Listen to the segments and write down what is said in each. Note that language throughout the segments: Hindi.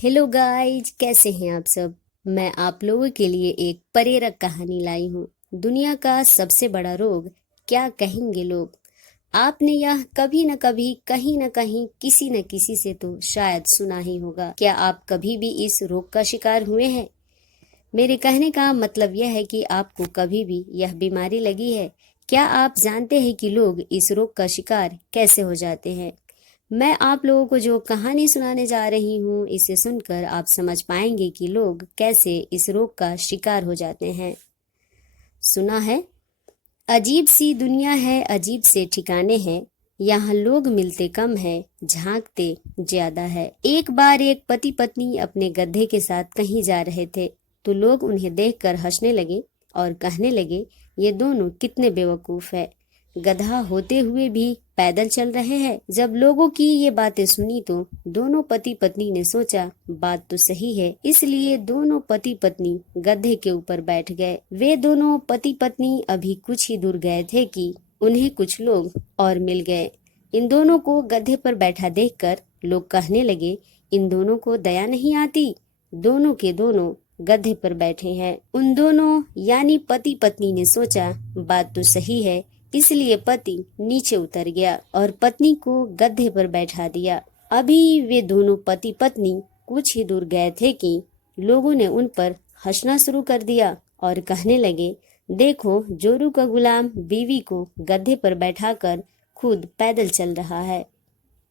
हेलो गाइज, कैसे हैं आप सब। मैं आप लोगों के लिए एक प्रेरक कहानी लाई हूँ। दुनिया का सबसे बड़ा रोग, क्या कहेंगे लोग। आपने यह कभी न कभी, कहीं न कहीं, किसी न किसी से तो शायद सुना ही होगा। क्या आप कभी भी इस रोग का शिकार हुए हैं? मेरे कहने का मतलब यह है कि आपको कभी भी यह बीमारी लगी है। क्या आप जानते हैं कि लोग इस रोग का शिकार कैसे हो जाते हैं? मैं आप लोगों को जो कहानी सुनाने जा रही हूँ, इसे सुनकर आप समझ पाएंगे कि लोग कैसे इस रोग का शिकार हो जाते हैं। सुना है, अजीब सी दुनिया है, अजीब से ठिकाने हैं, यहाँ लोग मिलते कम है, झांकते ज्यादा है। एक बार एक पति पत्नी अपने गधे के साथ कहीं जा रहे थे, तो लोग उन्हें देखकर हंसने लगे और कहने लगे, ये दोनों कितने बेवकूफ है, गधा होते हुए भी पैदल चल रहे हैं। जब लोगों की ये बातें सुनी तो दोनों पति पत्नी ने सोचा, बात तो सही है। इसलिए दोनों पति पत्नी गधे के ऊपर बैठ गए। वे दोनों पति पत्नी अभी कुछ ही दूर गए थे कि उन्हें कुछ लोग और मिल गए। इन दोनों को गधे पर बैठा देखकर लोग कहने लगे, इन दोनों को दया नहीं आती, दोनों के दोनों गधे पर बैठे हैं। उन दोनों यानी पति पत्नी ने सोचा, बात तो सही है। इसलिए पति नीचे उतर गया और पत्नी को गधे पर बैठा दिया। अभी वे दोनों पति पत्नी कुछ ही दूर गए थे कि लोगों ने उन पर हंसना शुरू कर दिया और कहने लगे, देखो, जोरू का गुलाम बीवी को गधे पर बैठाकर खुद पैदल चल रहा है।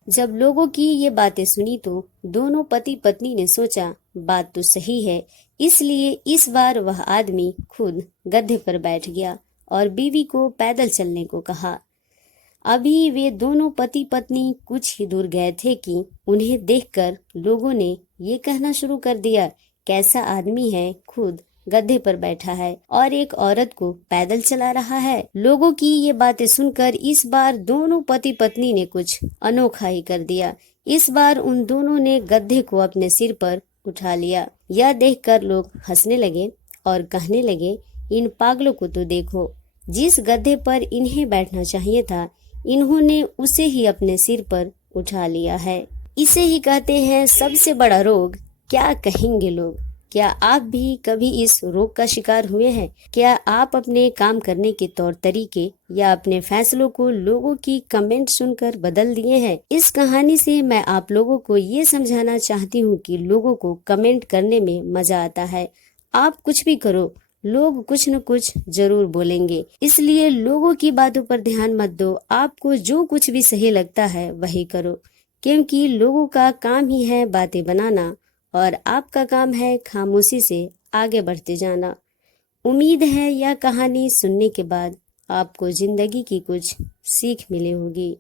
जब लोगों की ये बातें सुनी तो दोनों पति पत्नी ने सोचा, बात तो सही है। इसलिए इस बार वह आदमी खुद गधे पर बैठ गया और बीवी को पैदल चलने को कहा। अभी वे दोनों पति पत्नी कुछ ही दूर गए थे कि उन्हें देखकर लोगों ने ये कहना शुरू कर दिया, कैसा आदमी है, खुद गधे पर बैठा है और एक औरत को पैदल चला रहा है। लोगों की ये बातें सुनकर इस बार दोनों पति पत्नी ने कुछ अनोखा ही कर दिया। इस बार उन दोनों ने गधे को अपने सिर पर उठा लिया। यह देखकर लोग हंसने लगे और कहने लगे, इन पागलों को तो देखो, जिस गधे पर इन्हें बैठना चाहिए था, इन्होंने उसे ही अपने सिर पर उठा लिया है। इसे ही कहते हैं सबसे बड़ा रोग, क्या कहेंगे लोग। क्या आप भी कभी इस रोग का शिकार हुए हैं? क्या आप अपने काम करने के तौर तरीके या अपने फैसलों को लोगों की कमेंट सुनकर बदल दिए हैं? इस कहानी से मैं आप लोगों को ये समझाना चाहती हूँ कि लोगों को कमेंट करने में मजा आता है। आप कुछ भी करो, लोग कुछ न कुछ जरूर बोलेंगे। इसलिए लोगों की बातों पर ध्यान मत दो। आपको जो कुछ भी सही लगता है वही करो, क्योंकि लोगों का काम ही है बातें बनाना और आपका काम है खामोशी से आगे बढ़ते जाना। उम्मीद है यह कहानी सुनने के बाद आपको जिंदगी की कुछ सीख मिली होगी।